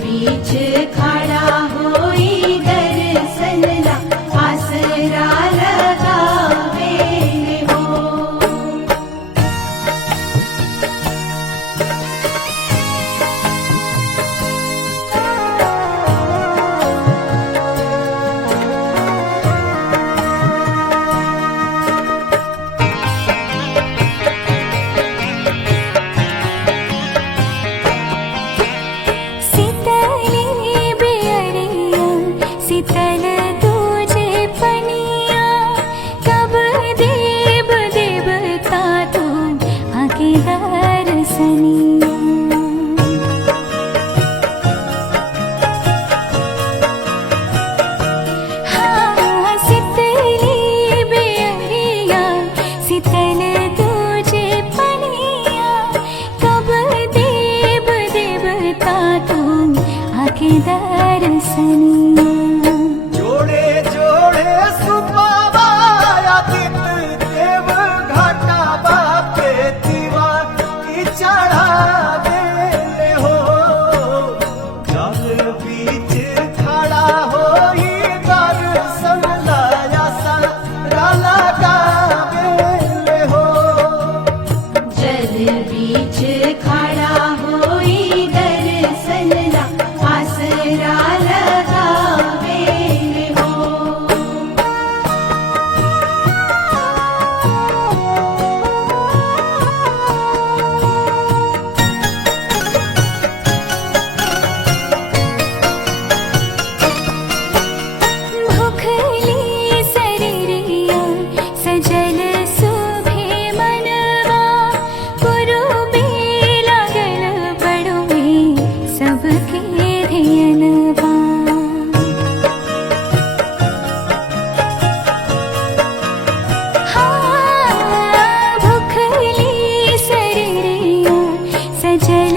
बीच खड़ा होई दर्शन ला आसरा लगावे हो। शीतल तुझे पनिया कब देव देवता तुम आके दर्शनिया। हाँ शीतली बेअरिया शीतल तुझे पनिया कब देव देवता तुम आके दर्शनिया। जोड़े जोड़े सुबाबाया दित देव घाटा बापे दीवा की चढ़ावे हो। जल बीच खड़ा होई दर्शन लाया सारा लगावे हो। जल बीच खड़ा होई दर्शन ला आसरा लगावे हो। भूखली शरीरिया सजल सुभे मनवा पुरुबे लागल बड़ुए सबके धियनवा। हाँ भूखली शरीरिया सजल